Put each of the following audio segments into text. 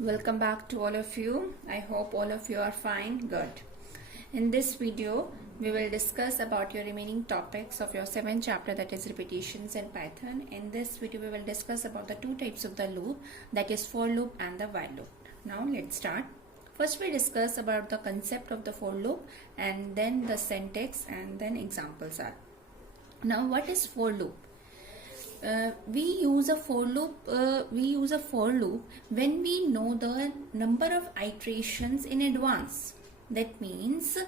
Welcome back to all of you. I hope all of you are fine. Good. In this video, we will discuss about your remaining topics of your 7th chapter, that is repetitions in Python. In this video, we will discuss about the two types of the loop, that is for loop and the while loop. Now let's start. First, we discuss about the concept of the for loop and then the syntax and then examples are. Now, what is for loop? We use a for loop. When we know the number of iterations in advance. That means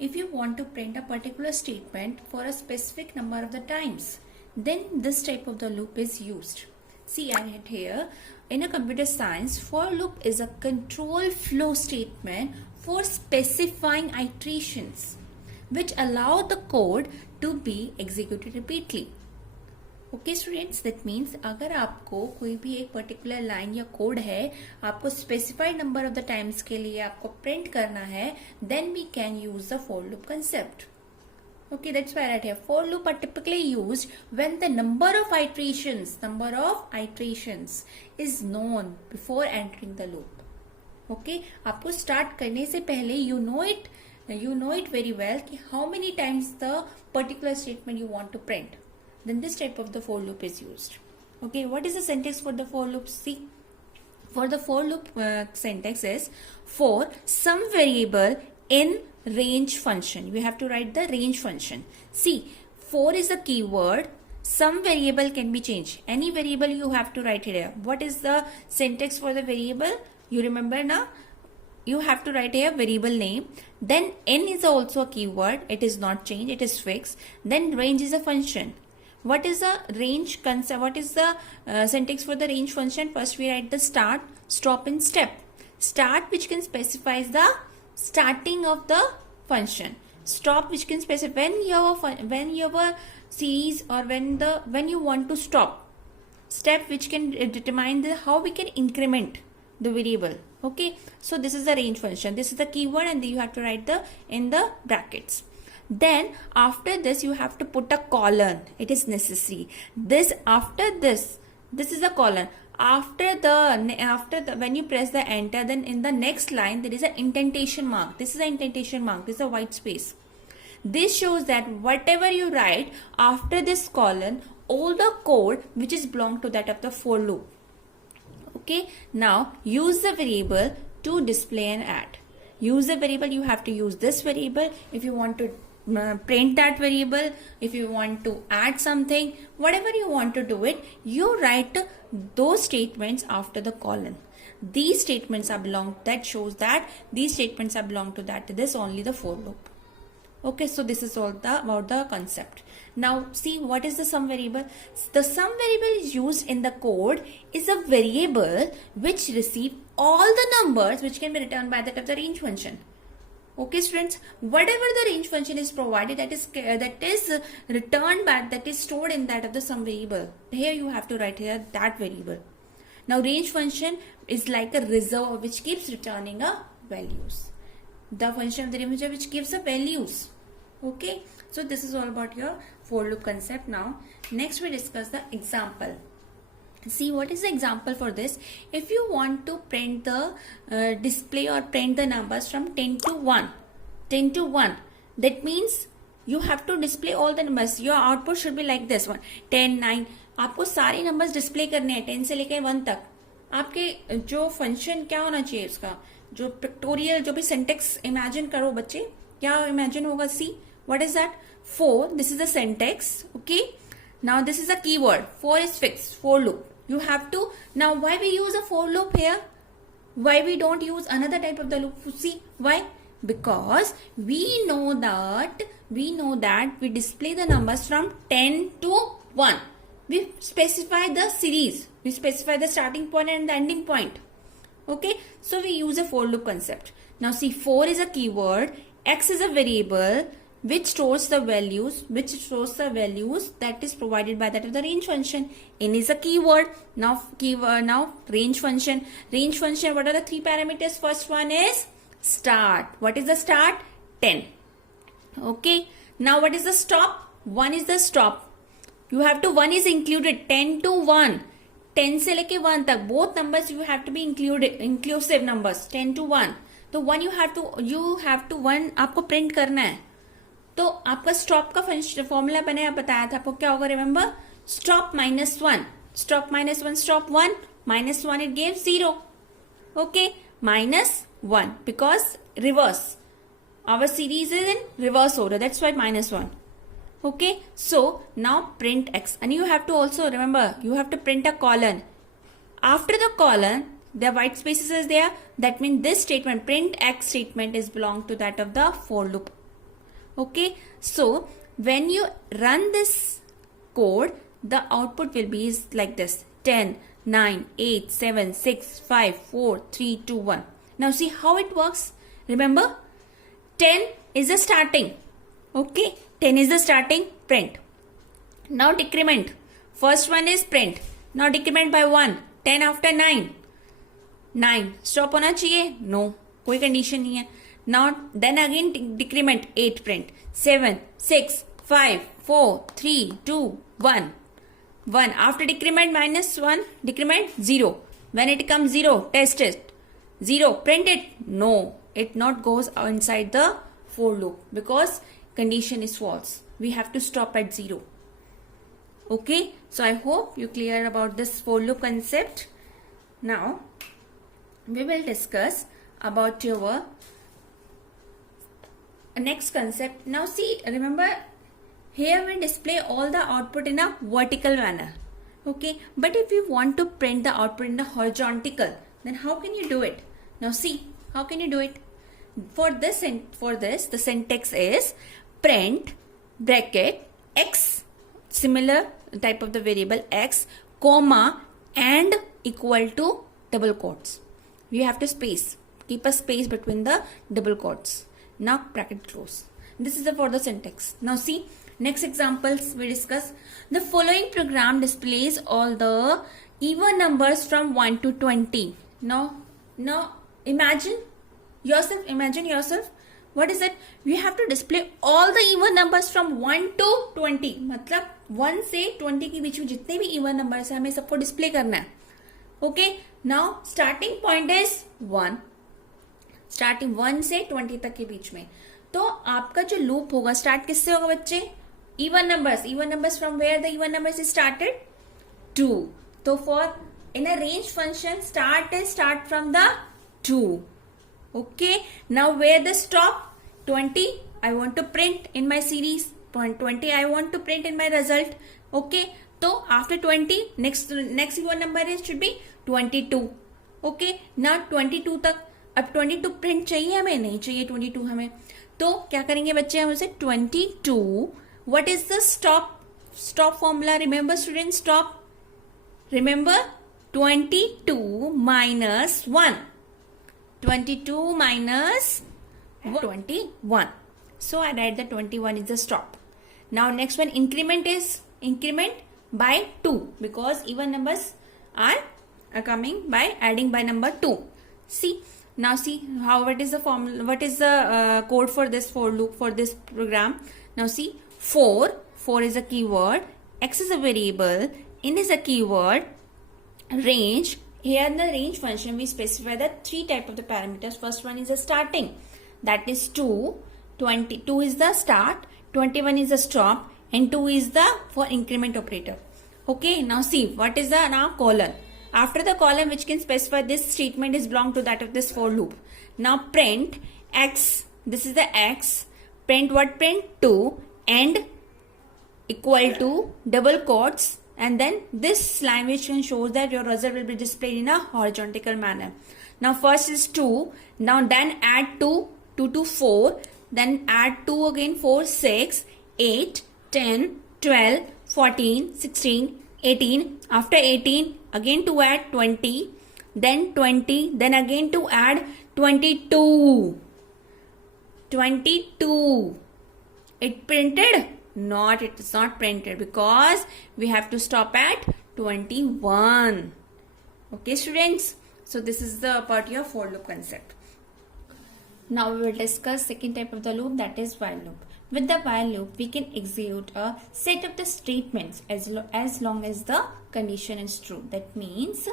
if you want to print a particular statement for a specific number of the times, then this type of the loop is used. See, I had here in a computer science, for loop is a control flow statement for specifying iterations which allow the code to be executed repeatedly. Okay students, that means अगर आपको कोई भी एक particular line या code है, आपको specified number of the times के लिए आपको प्रिंट करना है, then we can use the for loop concept. Okay, that's why right here for loop are typically used when the number of iterations is known before entering the loop. Okay, आपको start करने से पहले you know it very well कि how many times the particular statement you want to print. Then this type of the for loop is used. Okay, what is the syntax for the for loop? See, for the for loop syntax is for some variable in range function. You have to write the range function. See, for is the keyword. Some variable can be changed. Any variable you have to write here. What is the syntax for the variable? You remember now? You have to write here variable name. Then n is also a keyword. It is not changed. It is fixed. Then range is a function. What is the range concept? What is the syntax for the range function? First we write the start, stop and step. Start which can specify the starting of the function. Stop which can specify when your series or when you want to stop. Step which can determine how we can increment the variable. Okay, so this is the range function. This is the keyword and you have to write in the brackets. Then after this you have to put a colon. It is necessary. This is a colon. After the when you press the enter, then in the next line there is an indentation mark. This is an indentation mark. This is a white space. This shows that whatever you write after this colon, all the code which is belong to that of the for loop. Okay, now use the variable to display and add. Use the variable. You have to use this variable if you want to print that variable. If you want to add something, whatever you want to do it, you write those statements after the colon. These statements are belong, that shows that these statements are belong to this only the for loop. Okay, so this is all about the concept. Now see, what is the sum variable? The sum variable is used in the code is a variable which receive all the numbers which can be returned by that of the range function. Okay students, whatever the range function is provided, that is returned back, that is stored in that of the sum variable. Here you have to write here that variable. Now range function is like a reserve which keeps returning a values. The function of the range which gives a values. Okay, so this is all about your for loop concept. Now next we discuss the example. See, what is the example for this? If you want to print the display or print the numbers from 10 to 1, that means you have to display all the numbers. Your output should be like this one, 10, 9. आपको सारे numbers display करने हैं 10 से लेकर 1 तक. आपके जो function क्या होना चाहिए उसका, जो pictorial जो भी syntax imagine करो बच्चे, क्या imagine होगा? See, what is that? For, this is the syntax. Okay, now this is the keyword. For is fixed, for loop. You have to, now why we use a for loop here? Why we don't use another type of the loop? See, why? Because we know that we display the numbers from 10 to 1. We specify the series. We specify the starting point and the ending point. Okay, so we use a for loop concept. Now see, for is a keyword, x is a variable which stores the values that is provided by that of the range function. N is a keyword. Now range function. What are the three parameters? First one is start. What is the start? 10. Okay, now what is the stop? 1 is the stop. You have to, 1 is included, 10 to 1. 10 से लेके 1 तक both numbers you have to be inclusive numbers 10 to 1. तो 1 you have to 1 आपको print करना है. तो आपका stop का फॉर्मूला मैंने बताया था आपको, क्या होगा remember? Stop minus 1, stop minus 1, stop 1 minus 1, it gave 0. Okay, minus 1 because reverse. Our series is in reverse order, that's why minus 1. Okay, so now print x, and you have to also remember you have to print a colon. After the colon, the white spaces is there. That means this statement, print x statement, is belong to that of the for loop. Okay, so when you run this code, the output will be like this: 10, 9, 8, 7, 6, 5, 4, 3, 2, 1. Now see how it works. Remember, 10 is the starting. Okay, 10 is the starting, print. Now decrement. First one is print. Now decrement by 1. 10 after 9. 9. Stop होना चाहिए? No. कोई condition नहीं है. Now then again decrement 8 print. 7, 6, 5, 4, 3, 2, 1. 1. After decrement minus 1, decrement 0. When it comes 0, test it. 0, print it. No, it not goes inside the for loop because condition is false. We have to stop at 0. Okay, so I hope you clear about this for loop concept. Now we will discuss about your next concept. Now see, remember, here we display all the output in a vertical manner. Okay, but if you want to print the output in a horizontal, then how can you do it? Now see, how can you do it? For this, the syntax is print bracket x, similar type of the variable x, comma, and equal to double quotes. We have to keep a space between the double quotes. Now bracket close. This is for the syntax. Now see, next examples we discuss. The following program displays all the even numbers from 1 to 20. Now imagine yourself. What is it? We have to display all the even numbers from 1 to 20. मतलब 1 से 20 के बीच में जितने भी even numbers हैं हमें सबको display करना है. Okay. Now starting point is 1. Starting 1 से 20 तक के बीच में. तो आपका जो loop होगा start किससे होगा बच्चे? Even numbers from where the even numbers is started? 2. So for in a range function start from the 2. Okay, now where the stop? 20 I want to print in my series, 20 I want to print in my result. Okay, so after 20 next even number is should be 22. Okay, now 22 तक, अब 22 print चाहिए हमें? नहीं चाहिए 22 हमें. तो क्या करेंगे बच्चे हम उसे 22. What is the stop formula? Remember students, stop. Remember 22 minus 1. 22 minus 21. So I write the 21 is the stop. Now next one, increment by 2 because even numbers are coming by adding by number 2. See how what is the formula, what is the code for this for loop for this program. Now see, 4 is a keyword, x is a variable, in is a keyword, range. Here in the range function we specify the 3 type of the parameters. First one is the starting, that is 2, 22 is the start, 21 is the stop, and 2 is the for increment operator. Okay, now see what is the now colon. After the colon which can specify this statement is belong to that of this for loop. Now print x, this is the x, print what? Print 2 and equal to double quotes, and then this line which can shows that your result will be displayed in a horizontal manner. Now first is 2, now then add 2 to 4, then add 2 again, 4, 6, 8, 10, 12, 14, 16, 18, after 18 again to add 20, then 20, then again to add 22. It printed? Not, it is not printed because we have to stop at 21. Okay students, so this is the part of for loop concept. Now we will discuss second type of the loop, that is while loop. with the while loop, we can execute a set of the statements as long as the condition is true. That means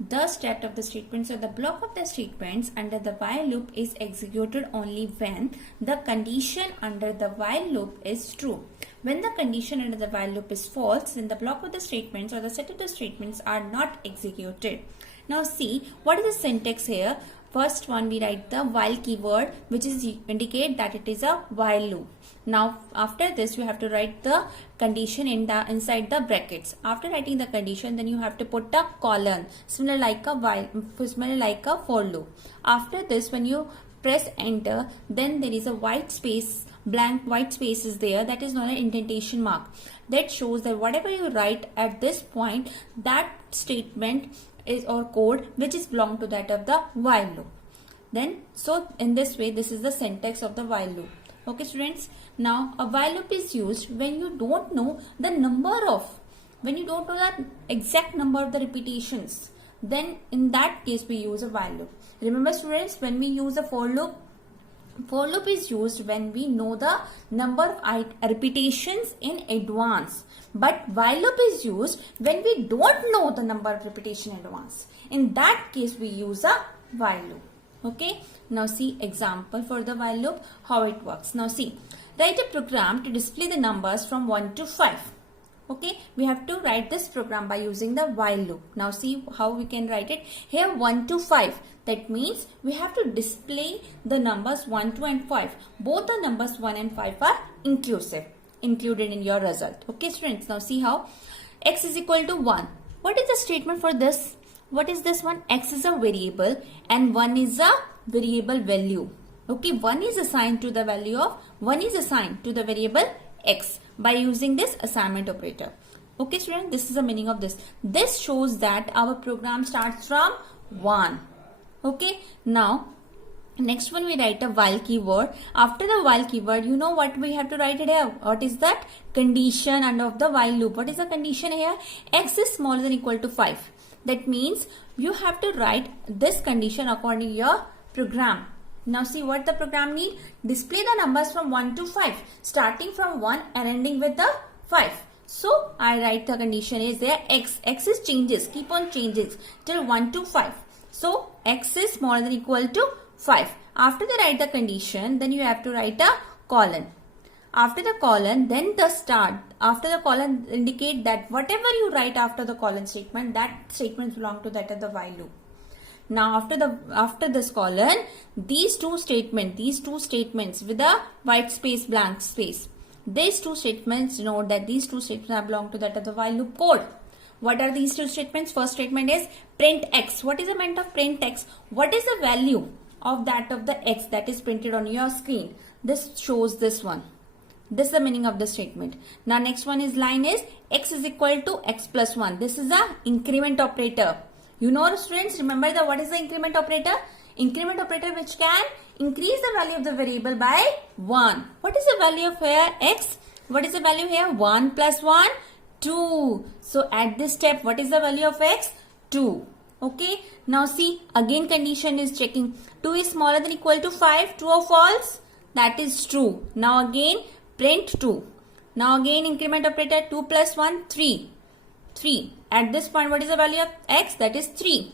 the set of the statements or the block of the statements under the while loop is executed only when the condition under the while loop is true. When the condition under the while loop is false, then the block of the statements or the set of the statements are not executed. Now see, what is the syntax here? First one, we write the while keyword, which is indicate that it is a while loop. Now after this, you have to write the condition inside the brackets. After writing the condition, then you have to put a colon, similar like a for loop. After this, when you press enter, then there is a white space, blank white space is there, that is known as indentation mark. That shows that whatever you write at this point, that statement is or code which is belong to that of the while loop. Then so in this way, this is the syntax of the while loop. Okay students, now a while loop is used when you don't know the exact number of the repetitions. Then in that case we use a while loop. Remember students, when we use a for loop is used when we know the number of repetitions in advance. But while loop is used when we don't know the number of repetition in advance. In that case, we use a while loop. Okay. Now see example for the while loop, how it works. Now see, write a program to display the numbers from 1 to 5. Okay. We have to write this program by using the while loop. Now see how we can write it. Here 1 to 5. That means we have to display the numbers 1, 2 and 5. Both the numbers 1 and 5 are included in your result. Okay students, now see how x is equal to 1. What is the statement for this? What is this one? X is a variable and 1 is a variable value. Okay, 1 is assigned to the variable x by using this assignment operator. Okay students, this is the meaning of this. This shows that our program starts from 1. Okay, now next one, we write a while keyword. After the while keyword, you know what we have to write it here? What is that? Condition under the while loop. What is the condition here? X is smaller than or equal to 5. That means you have to write this condition according to your program. Now see what the program need. Display the numbers from 1 to 5. Starting from 1 and ending with the 5. So I write the condition is there. X is changes. Keep on changing till 1 to 5. So X is smaller than or equal to 5. After they write the condition, then you have to write a colon. After the colon, then the start. After the colon indicate that whatever you write after the colon statement, that statement belong to that of the while loop. Now after this colon, these two statements with a white space, blank space. These two statements note that these two statements belong to that of the while loop code. What are these two statements? First statement is print x. What is the meaning of print x? What is the value of that of the x that is printed on your screen? This shows this one. This is the meaning of the statement. Now next one is line is x is equal to x plus 1. This is a increment operator. You know students, remember what is the increment operator? Increment operator which can increase the value of the variable by 1. What is the value of here x? What is the value here? 1 plus 1, 2. So at this step, what is the value of x? 2. Okay. Now see, again condition is checking. 2 is smaller than or equal to 5. True or false? That is true. Now again print 2. Now again increment operator 2 plus 1, 3. 3. At this point, what is the value of x? That is 3.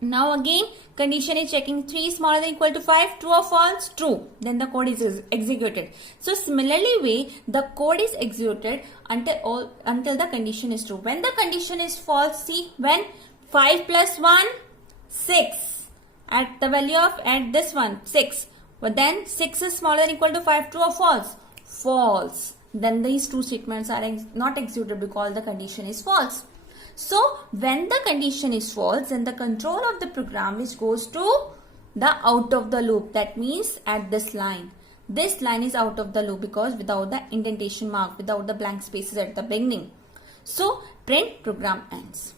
Now again condition is checking. 3 is smaller than or equal to 5. True or false? True. Then the code is executed. So similarly way, the code is executed until the condition is true. When the condition is false, see, when 5 plus 1, 6. At the value of, at this one, 6. But then 6 is smaller than or equal to 5. True or false? False. Then these two statements are not executed because the condition is false. So when the condition is false, then the control of the program which goes to the out of the loop. That means at this line. This line is out of the loop because without the indentation mark, without the blank spaces at the beginning. So print program ends.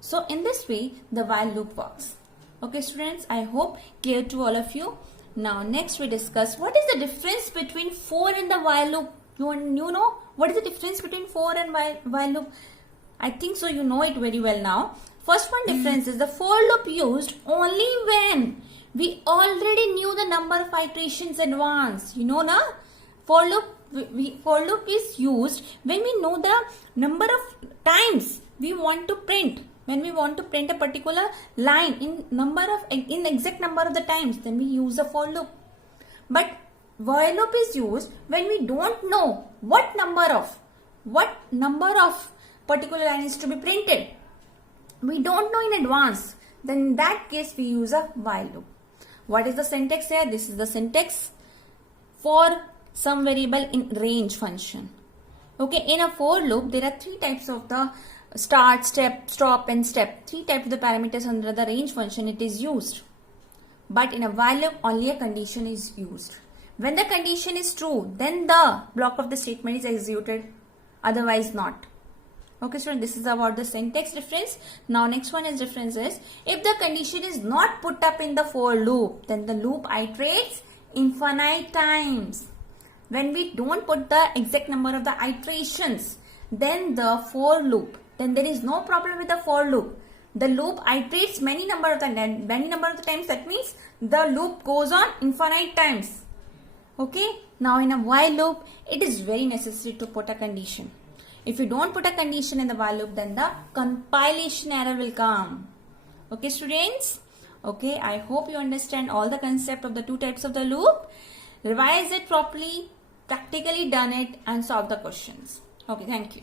So in this way, the while loop works. Okay students, I hope clear to all of you. Now next we discuss what is the difference between for and the while loop. You know what is the difference between for and while loop? I think so you know it very well now. First one difference is the for loop used only when we already knew the number of iterations in advance. You know na? For loop for loop is used when we know the number of times we want to print. When we want to print a particular line in exact number of the times, then we use a for loop. But while loop is used when we don't know what number of particular line is to be printed. We don't know in advance. Then in that case we use a while loop. What is the syntax here? This is the syntax for some variable in range function. Okay, in a for loop there are three types of the start, step, stop and step. Three types of the parameters under the range function it is used. But in a while loop only a condition is used. When the condition is true, then the block of the statement is executed, otherwise not. Okay, so this is about the syntax difference. Now next one is difference is, if the condition is not put up in the for loop, then the loop iterates infinite times. When we don't put the exact number of the iterations, then the for loop, then there is no problem with the for loop. The loop iterates many number of the times. That means the loop goes on infinite times. Okay. Now in a while loop, it is very necessary to put a condition. If you don't put a condition in the while loop, then the compilation error will come. Okay, students. Okay, I hope you understand all the concept of the two types of the loop. Revise it properly, practically done it, and solve the questions. Okay, thank you.